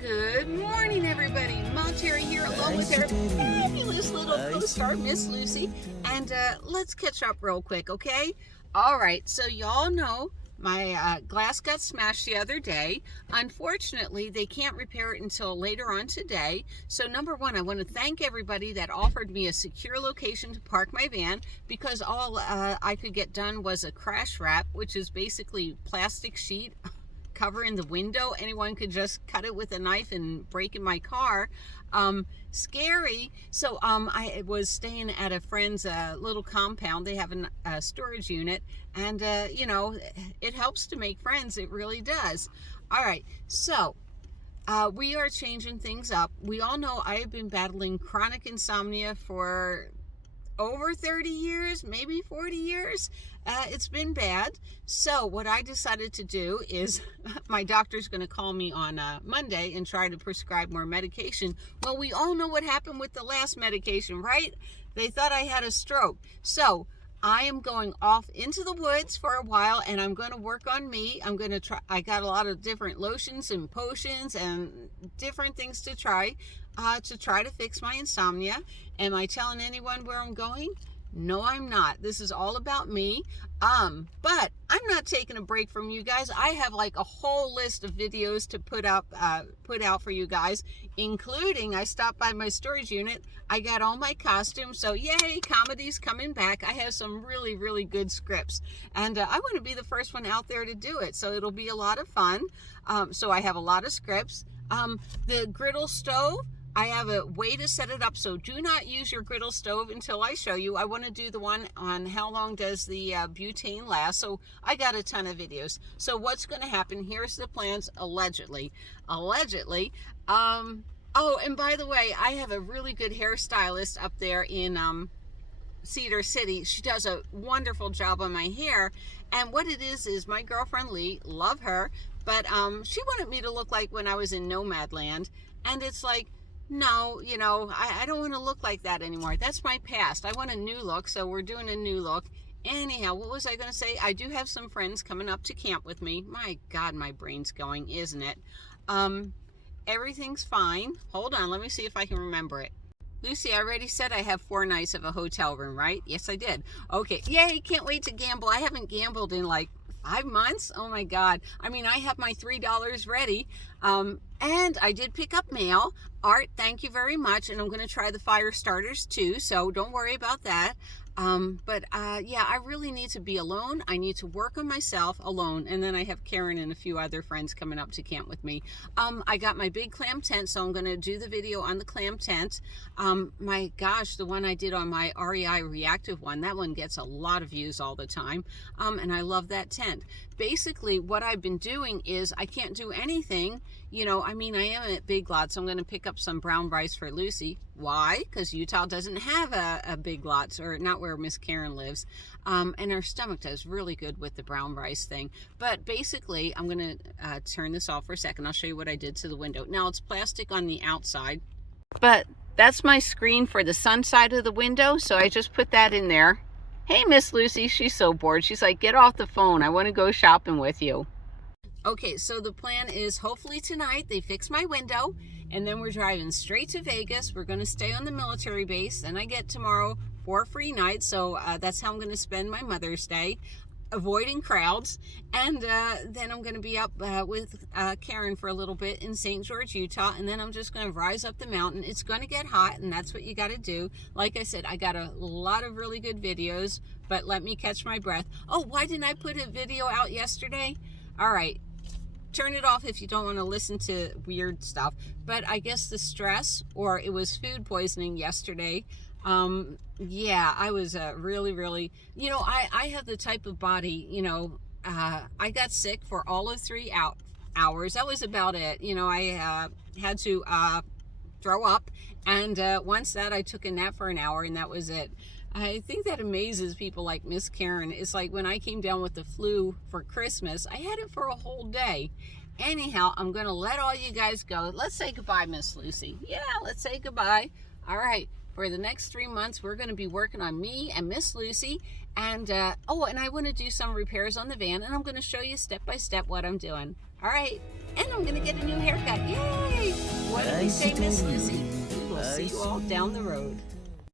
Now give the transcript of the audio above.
Good morning, everybody. Mom Terry here, along with our fabulous little co-star, Miss Lucy. And let's catch up real quick, okay? All right, so y'all know my glass got smashed the other day. Unfortunately, they can't repair it until later on today. So number one, I want to thank everybody that offered me a secure location to park my van, because all I could get done was a crash wrap, which is basically plastic sheet covering the window. Anyone could just cut it with a knife and break in my car. Scary. So I was staying at a friend's little compound. They have a storage unit, and you know, it helps to make friends. It really does. All right, so we are changing things up. We all know I have been battling chronic insomnia for over 30 years, maybe 40 years. It's been bad. So what I decided to do is my doctor's going to call me on Monday and try to prescribe more medication. Well, we all know what happened with the last medication, right? They thought I had a stroke. So I am going off into the woods for a while, and I'm going to work on me. I'm going to try. I got a lot of different lotions and potions and different things to try to fix my insomnia. Am I telling anyone where I'm going? No, I'm not. This is all about me. But I'm not taking a break from you guys. I have like a whole list of videos to put out for you guys, including I stopped by my storage unit. I got all my costumes. So yay, comedy's coming back. I have some really, really good scripts, and I want to be the first one out there to do it. So it'll be a lot of fun. So I have a lot of scripts. The griddle stove, I have a way to set it up, so do not use your griddle stove until I show you. I want to do the one on how long does the butane last, so I got a ton of videos. So what's going to happen, here's the plans, allegedly. Oh, and by the way, I have a really good hairstylist up there in Cedar City. She does a wonderful job on my hair, and what it is my girlfriend Lee, love her, but she wanted me to look like when I was in Nomadland, and it's like, no, you know, I don't want to look like that anymore. That's my past. I want a new look, so we're doing a new look. Anyhow, what was I going to say? I do have some friends coming up to camp with me. My God, my brain's going, isn't it? Everything's fine. Hold on, let me see if I can remember it. Lucy, I already said I have 4 nights of a hotel room, right? Yes, I did. Okay, yay, can't wait to gamble. I haven't gambled in like 5 months. Oh my God. I mean, I have my $3 ready. And I did pick up mail. Art, thank you very much. And I'm going to try the fire starters too, so don't worry about that. Yeah, I really need to be alone. I need to work on myself alone. And then I have Karen and a few other friends coming up to camp with me. I got my big clam tent, so I'm going to do the video on the clam tent. My gosh, the one I did on my REI reactive one, that one gets a lot of views all the time. And I love that tent. Basically, what I've been doing is I can't do anything. You know, I mean, I am at Big Lots, so I'm going to pick up some brown rice for Lucy. Why? Because Utah doesn't have a Big Lots, or not where Miss Karen lives. And her stomach does really good with the brown rice thing. But basically, I'm going to turn this off for a second. I'll show you what I did to the window. Now, it's plastic on the outside, but that's my screen for the sun side of the window, so I just put that in there. Hey, Miss Lucy, she's so bored. She's like, get off the phone. I want to go shopping with you. Okay, so the plan is hopefully tonight they fix my window, and then we're driving straight to Vegas. We're going to stay on the military base, and I get tomorrow 4 free nights, so that's how I'm going to spend my Mother's Day, avoiding crowds. And then I'm going to be up with Karen for a little bit in St. George, Utah, and then I'm just going to rise up the mountain. It's going to get hot, and that's what you got to do. Like I said, I got a lot of really good videos, but let me catch my breath. Oh, why didn't I put a video out yesterday? All right. Turn it off if you don't want to listen to weird stuff. But I guess the stress, or it was food poisoning yesterday. Yeah, I was really, you know, I have the type of body, you know, I got sick for all of 3 hours. That was about it. You know, I had to throw up. And once that, I took a nap for an hour, and that was it. I think that amazes people like Miss Karen. It's like when I came down with the flu for Christmas, I had it for a whole day. Anyhow, I'm going to let all you guys go. Let's say goodbye, Miss Lucy. Yeah, let's say goodbye. All right. For the next 3 months, we're going to be working on me and Miss Lucy. And, oh, and I want to do some repairs on the van, and I'm going to show you step by step what I'm doing. All right. And I'm going to get a new haircut. Yay! Happy day, Miss Lizzie. We'll see you all down the road.